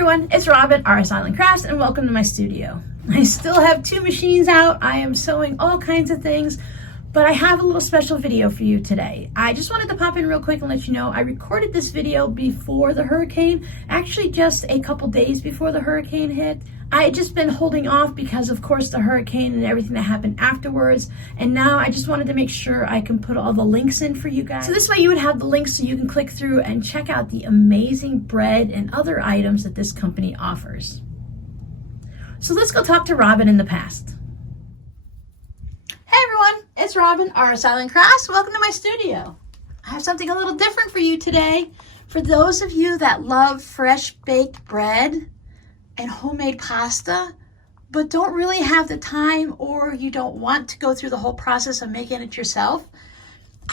everyone, it's Robin, RS Island Crafts, and welcome to my studio. I still have two machines out. I am sewing all kinds of things, but I have a little special video for you today. I just wanted to pop in real quick and let you know I recorded this video before the hurricane, actually just a couple days before the hurricane hit. I had just been holding off because of course the hurricane and everything that happened afterwards, and now I just wanted to make sure I can put all the links in for you guys. So this way you would have the links so you can click through and check out the amazing bread and other items that this company offers. So let's go talk to Robin in the past. Hey everyone, it's Robin, RS Island Crafts. Welcome to my studio. I have something a little different for you today. For those of you that love fresh baked bread and homemade pasta, but don't really have the time or you don't want to go through the whole process of making it yourself,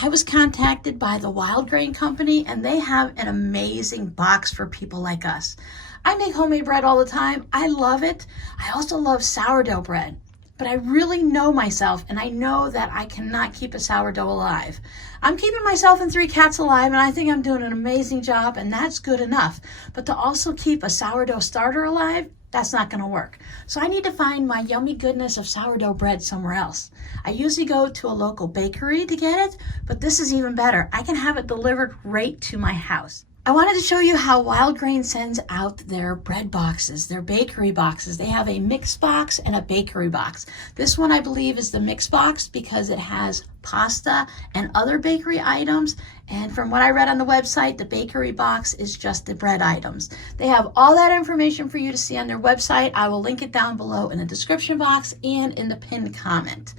I was contacted by the Wildgrain company and they have an amazing box for people like us. I make homemade bread all the time. I love it. I also love sourdough bread, but I really know myself and I know that I cannot keep a sourdough alive. I'm keeping myself and 3 cats alive and I think I'm doing an amazing job and that's good enough. But to also keep a sourdough starter alive, that's not gonna work. So I need to find my yummy goodness of sourdough bread somewhere else. I usually go to a local bakery to get it, but this is even better. I can have it delivered right to my house. I wanted to show you how Wildgrain sends out their bread boxes, their bakery boxes. They have a mixed box and a bakery box. This one I believe is the mixed box because it has pasta and other bakery items. And from what I read on the website, the bakery box is just the bread items. They have all that information for you to see on their website. I will link it down below in the description box and in the pinned comment.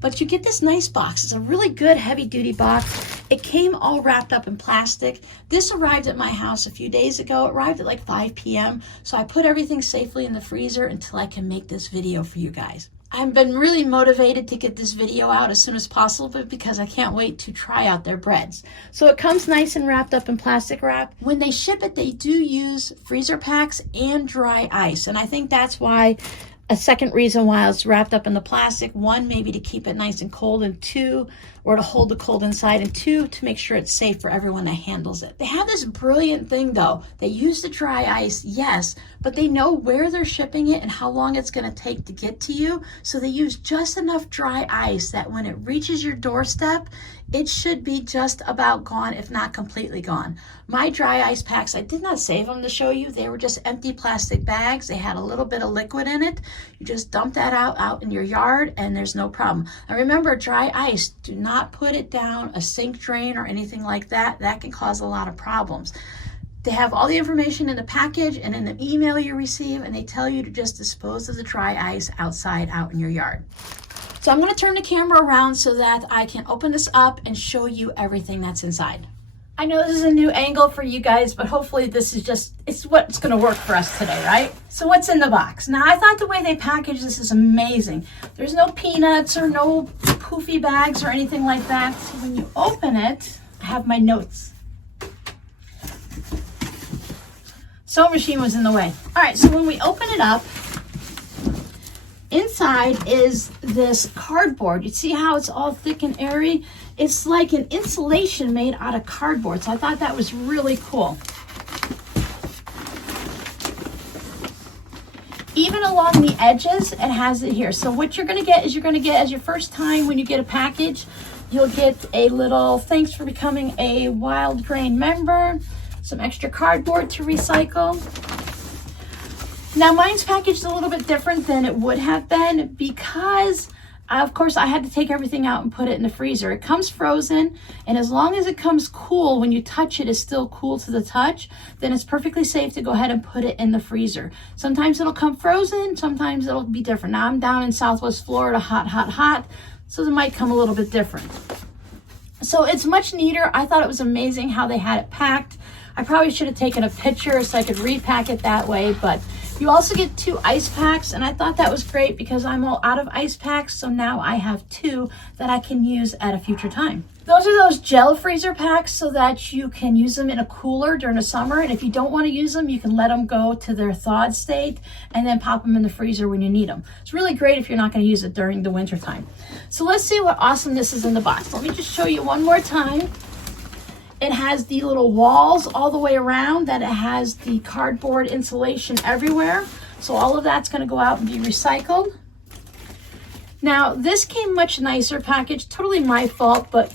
But you get this nice box. It's a really good heavy duty box. It came all wrapped up in plastic. This arrived at my house a few days ago. It arrived at like 5 p.m. So I put everything safely in the freezer until I can make this video for you guys. I've been really motivated to get this video out as soon as possible because I can't wait to try out their breads. So it comes nice and wrapped up in plastic wrap. When they ship it, they do use freezer packs and dry ice. And I think that's why a second reason why it's wrapped up in the plastic. 1, maybe to keep it nice and cold, and 2, or to hold the cold inside, and 2, to make sure it's safe for everyone that handles it. They have this brilliant thing though. They use the dry ice, yes, but they know where they're shipping it and how long it's gonna take to get to you. So they use just enough dry ice that when it reaches your doorstep, it should be just about gone, if not completely gone. My dry ice packs, I did not save them to show you. They were just empty plastic bags. They had a little bit of liquid in it. You just dump that out in your yard and there's no problem. And remember, dry ice, do not put it down a sink drain or anything like that. That can cause a lot of problems. They have all the information in the package and in the email you receive, and they tell you to just dispose of the dry ice outside, out in your yard. So I'm going to turn the camera around so that I can open this up and show you everything that's inside. I know this is a new angle for you guys, but hopefully this is it's what's going to work for us today, right? So what's in the box? Now, I thought the way they package this is amazing. There's no peanuts or no poofy bags or anything like that. So when you open it, I have my notes. Sewing machine was in the way. All right, so when we open it up, inside is this cardboard. You see how it's all thick and airy? It's like an insulation made out of cardboard. So I thought that was really cool. Even along the edges, it has it here. So what you're gonna get is as your first time when you get a package, you'll get a little thanks for becoming a Wildgrain member, some extra cardboard to recycle. Now mine's packaged a little bit different than it would have been because of course I had to take everything out and put it in the freezer. It comes frozen, and as long as it comes cool, when you touch it, it's still cool to the touch, then it's perfectly safe to go ahead and put it in the freezer. Sometimes it'll come frozen, sometimes it'll be different. Now I'm down in Southwest Florida, hot, so it might come a little bit different. So it's much neater. I thought it was amazing how they had it packed. I probably should have taken a picture so I could repack it that way, but you also get 2 ice packs, and I thought that was great because I'm all out of ice packs, so now I have 2 that I can use at a future time. Those are those gel freezer packs so that you can use them in a cooler during the summer, and if you don't want to use them, you can let them go to their thawed state and then pop them in the freezer when you need them. It's really great if you're not going to use it during the winter time. So let's see what awesomeness is in the box. Let me just show you one more time. It has the little walls all the way around, that it has the cardboard insulation everywhere. So all of that's going to go out and be recycled. Now, this came much nicer package, totally my fault, but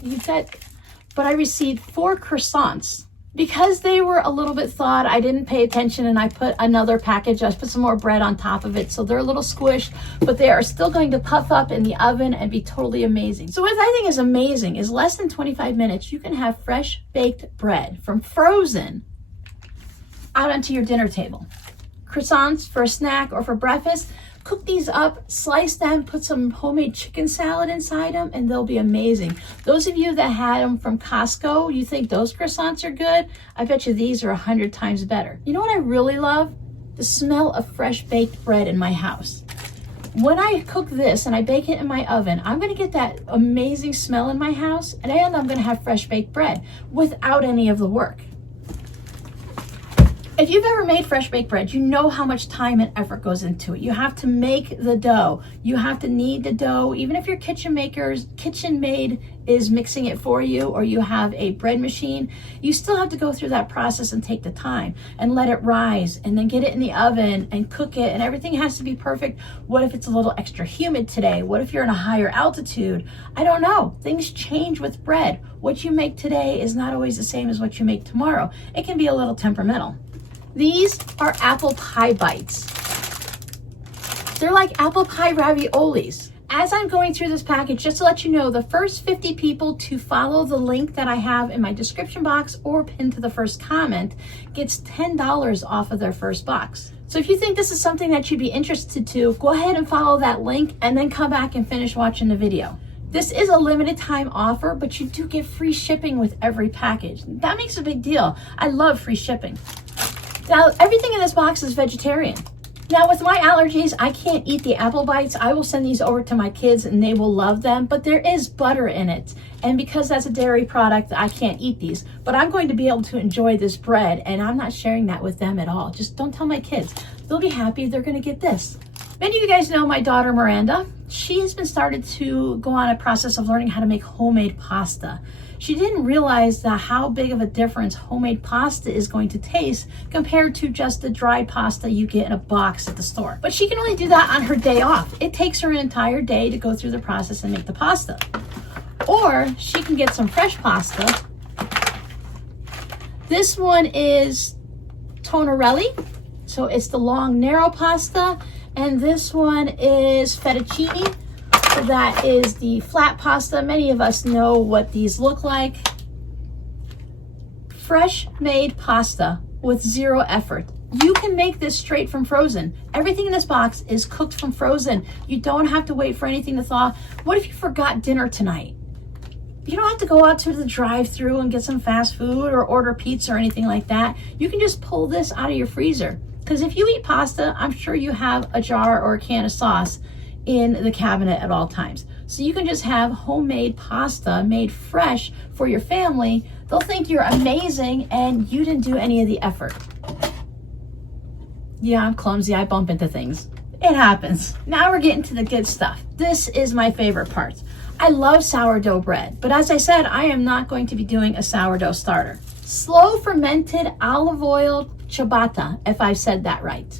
I received 4 croissants. Because they were a little bit thawed, I didn't pay attention and I put another package. I put some more bread on top of it. So they're a little squished, but they are still going to puff up in the oven and be totally amazing. So what I think is amazing is less than 25 minutes, you can have fresh baked bread from frozen out onto your dinner table. Croissants for a snack or for breakfast. Cook these up, slice them, put some homemade chicken salad inside them, and they'll be amazing. Those of you that had them from Costco, you think those croissants are good? I bet you these are 100 times better. You know what I really love? The smell of fresh baked bread in my house. When I cook this and I bake it in my oven, I'm gonna get that amazing smell in my house, and I'm gonna have fresh baked bread without any of the work. If you've ever made fresh baked bread, you know how much time and effort goes into it. You have to make the dough. You have to knead the dough. Even if your kitchen maid is mixing it for you, or you have a bread machine, you still have to go through that process and take the time and let it rise and then get it in the oven and cook it, and everything has to be perfect. What if it's a little extra humid today? What if you're in a higher altitude? I don't know. Things change with bread. What you make today is not always the same as what you make tomorrow. It can be a little temperamental. These are apple pie bites. They're like apple pie raviolis. As I'm going through this package, just to let you know, the first 50 people to follow the link that I have in my description box or pinned to the first comment gets $10 off of their first box. So if you think this is something that you'd be interested to, go ahead and follow that link and then come back and finish watching the video. This is a limited time offer, but you do get free shipping with every package. That makes a big deal. I love free shipping. Now, everything in this box is vegetarian. Now, with my allergies, I can't eat the apple bites. I will send these over to my kids and they will love them, but there is butter in it. And because that's a dairy product, I can't eat these. But I'm going to be able to enjoy this bread, and I'm not sharing that with them at all. Just don't tell my kids. They'll be happy. They're going to get this. Many of you guys know my daughter, Miranda. She has been started to go on a process of learning how to make homemade pasta. She didn't realize how big of a difference homemade pasta is going to taste compared to just the dried pasta you get in a box at the store. But she can only do that on her day off. It takes her an entire day to go through the process and make the pasta. Or she can get some fresh pasta. This one is tonarelli, so it's the long, narrow pasta. And this one is fettuccine. That is the flat pasta. Many of us know what these look like. Fresh made pasta with zero effort. You can make this straight from frozen. Everything in this box is cooked from frozen. You don't have to wait for anything to thaw. What if you forgot dinner tonight? You don't have to go out to the drive-thru and get some fast food or order pizza or anything like that. You can just pull this out of your freezer. Because if you eat pasta, I'm sure you have a jar or a can of sauce in the cabinet at all times. So you can just have homemade pasta made fresh for your family. They'll think you're amazing and you didn't do any of the effort. Yeah, I'm clumsy. I bump into things. It happens. Now we're getting to the good stuff. This is my favorite part. I love sourdough bread, but as I said, I am not going to be doing a sourdough starter. Slow fermented olive oil ciabatta, if I've said that right.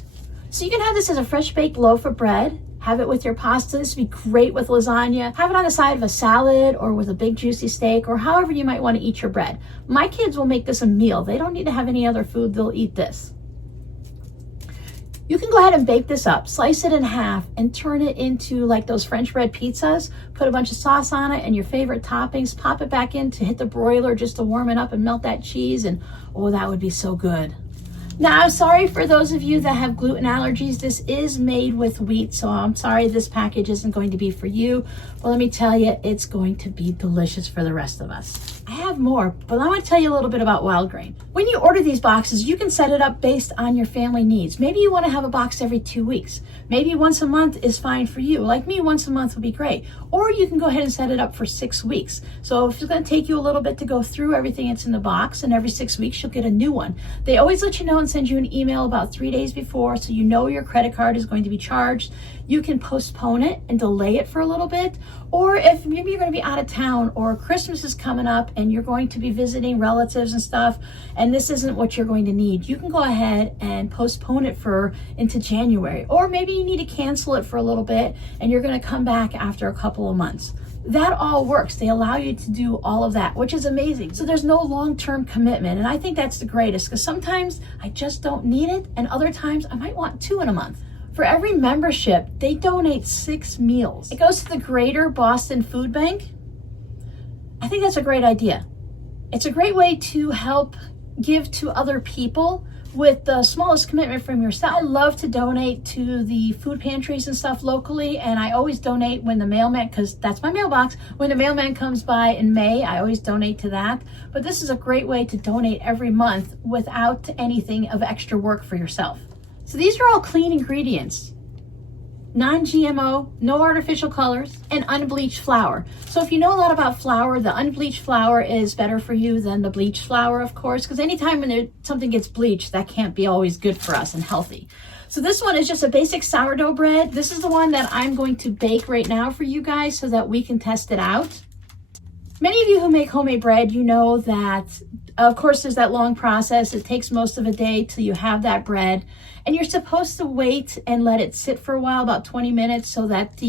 So you can have this as a fresh baked loaf of bread. Have it with your pasta. This would be great with lasagna. Have it on the side of a salad or with a big juicy steak or however you might want to eat your bread. My kids will make this a meal. They don't need to have any other food. They'll eat this. You can go ahead and bake this up, slice it in half and turn it into like those French bread pizzas. Put a bunch of sauce on it and your favorite toppings. Pop it back in to hit the broiler just to warm it up and melt that cheese. And oh, that would be so good. Now, I'm sorry for those of you that have gluten allergies. This is made with wheat, so I'm sorry this package isn't going to be for you. But let me tell you, it's going to be delicious for the rest of us. I have more, but I want to tell you a little bit about Wildgrain. When you order these boxes, you can set it up based on your family needs. Maybe you want to have a box every 2 weeks. Maybe once a month is fine for you. Like me, once a month would be great. Or you can go ahead and set it up for 6 weeks. So if it's going to take you a little bit to go through everything that's in the box, and every 6 weeks you'll get a new one. They always let you know in someone sends you an email about 3 days before, so you know your credit card is going to be charged. You can postpone it and delay it for a little bit. Or if maybe you're going to be out of town or Christmas is coming up and you're going to be visiting relatives and stuff, and this isn't what you're going to need, you can go ahead and postpone it into January. Or maybe you need to cancel it for a little bit and you're going to come back after a couple of months. That all works. They allow you to do all of that, which is amazing. So there's no long-term commitment. And I think that's the greatest, because sometimes I just don't need it. And other times I might want 2 in a month. For every membership, they donate 6 meals. It goes to the Greater Boston Food Bank. I think that's a great idea. It's a great way to help give to other people with the smallest commitment from yourself. I love to donate to the food pantries and stuff locally, and I always donate when the mailman, because that's my mailbox, when the mailman comes by in May, I always donate to that. But this is a great way to donate every month without anything of extra work for yourself. So these are all clean ingredients. Non-GMO, no artificial colors, and unbleached flour. So if you know a lot about flour, the unbleached flour is better for you than the bleached flour, of course, because anytime when something gets bleached, that can't be always good for us and healthy. So this one is just a basic sourdough bread. This is the one that I'm going to bake right now for you guys so that we can test it out. Many of you who make homemade bread, you know that, of course, there's that long process. It takes most of a day till you have that bread. And you're supposed to wait and let it sit for a while, about 20 minutes, so that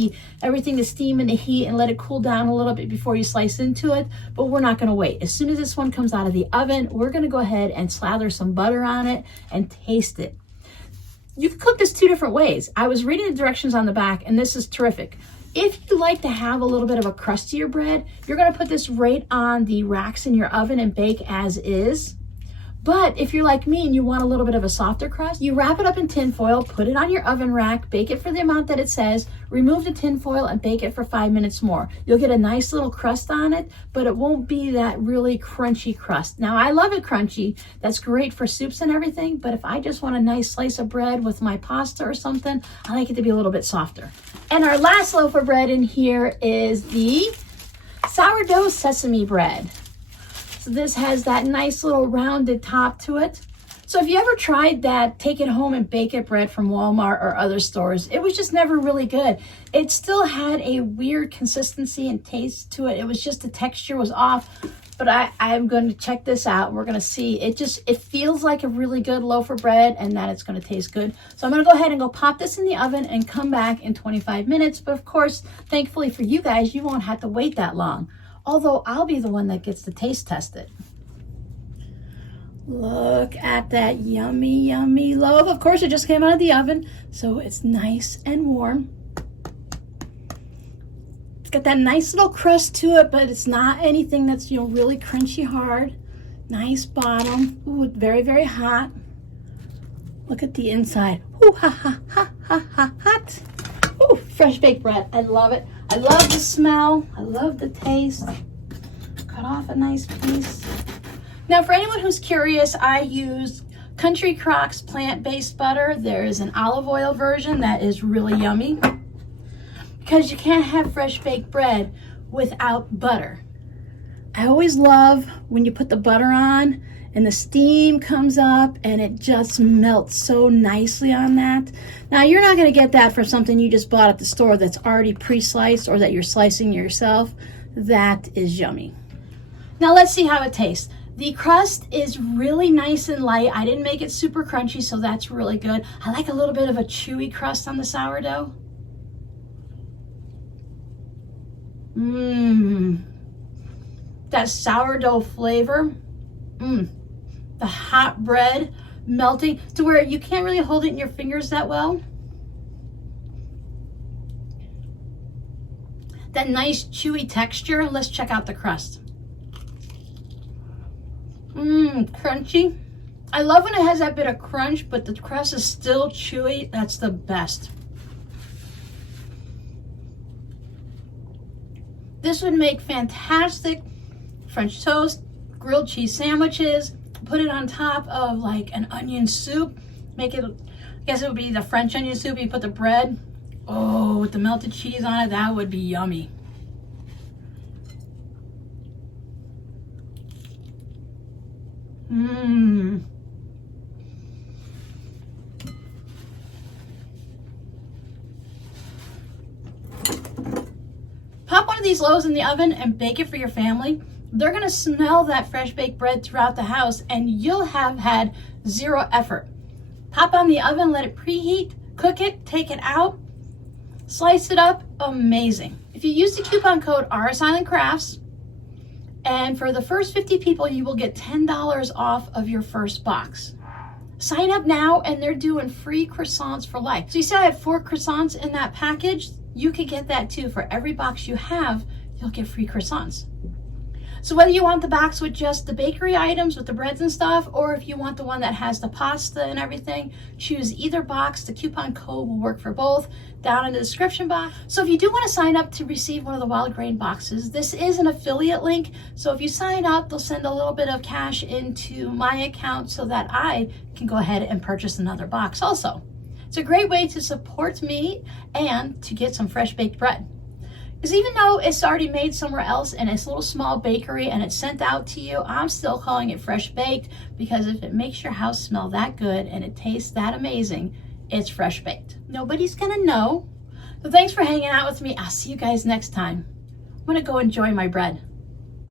everything, the steam and the heat, and let it cool down a little bit before you slice into it. But we're not going to wait. As soon as this one comes out of the oven, we're going to go ahead and slather some butter on it and taste it. You can cook this 2 different ways. I was reading the directions on the back, and this is terrific. If you like to have a little bit of a crustier bread, you're going to put this right on the racks in your oven and bake as is. But if you're like me and you want a little bit of a softer crust, you wrap it up in tin foil, put it on your oven rack, bake it for the amount that it says, remove the tin foil and bake it for 5 minutes more. You'll get a nice little crust on it, but it won't be that really crunchy crust. Now, I love it crunchy. That's great for soups and everything, but if I just want a nice slice of bread with my pasta or something, I like it to be a little bit softer. And our last loaf of bread in here is the sourdough sesame bread. So this has that nice little rounded top to it. So if you ever tried that take it home and bake it bread from Walmart or other stores, it was just never really good. It still had a weird consistency and taste to it. It was just the texture was off. But I'm going to check this out. We're going to see. It feels like a really good loaf of bread, and that it's going to taste good. So I'm going to go ahead and go pop this in the oven and come back in 25 minutes. But of course, thankfully for you guys, you won't have to wait that long. Although I'll be the one that gets to taste test it. Look at that yummy, yummy loaf. Of course, it just came out of the oven, so it's nice and warm. It's got that nice little crust to it, but it's not anything that's, really crunchy hard. Nice bottom. Ooh, very, very hot. Look at the inside. Ooh, ha, ha, ha, ha, ha, hot. Ooh, fresh baked bread. I love it. I love the smell. I love the taste. Cut off a nice piece. Now, for anyone who's curious, I use Country Crock's plant-based butter. There is an olive oil version that is really yummy, because you can't have fresh baked bread without butter. I always love when you put the butter on and the steam comes up and it just melts so nicely on that. Now, you're not going to get that from something you just bought at the store that's already pre-sliced or that you're slicing yourself. That is yummy. Now, let's see how it tastes. The crust is really nice and light. I didn't make it super crunchy, so that's really good. I like a little bit of a chewy crust on the sourdough. That sourdough flavor. The hot bread melting to where you can't really hold it in your fingers that well. That nice chewy texture. Let's check out the crust. Crunchy. I love when it has that bit of crunch, but the crust is still chewy. That's the best. This would make fantastic French toast, grilled cheese sandwiches. Put it on top of like an onion soup. Make it, I guess it would be the French onion soup. You put the bread, oh, with the melted cheese on it, that would be yummy. one of these loaves in the oven and bake it for your family, they're gonna smell that fresh baked bread throughout the house and you'll have had zero effort. Pop on the oven, let it preheat, cook it, take it out, slice it up, amazing. If you use the coupon code RSIslandCrafts, and for the first 50 people, you will get $10 off of your first box. Sign up now and they're doing free croissants for life. So you see I have 4 croissants in that package? You could get that too. For every box you have, you'll get free croissants. So whether you want the box with just the bakery items, with the breads and stuff, or if you want the one that has the pasta and everything, choose either box. The coupon code will work for both down in the description box. So if you do want to sign up to receive one of the Wildgrain boxes, this is an affiliate link. So if you sign up, they'll send a little bit of cash into my account so that I can go ahead and purchase another box also. It's a great way to support me and to get some fresh baked bread. Because even though it's already made somewhere else in this little small bakery and it's sent out to you, I'm still calling it fresh baked, because if it makes your house smell that good and it tastes that amazing, it's fresh baked. Nobody's gonna know. So thanks for hanging out with me. I'll see you guys next time. I'm gonna go enjoy my bread.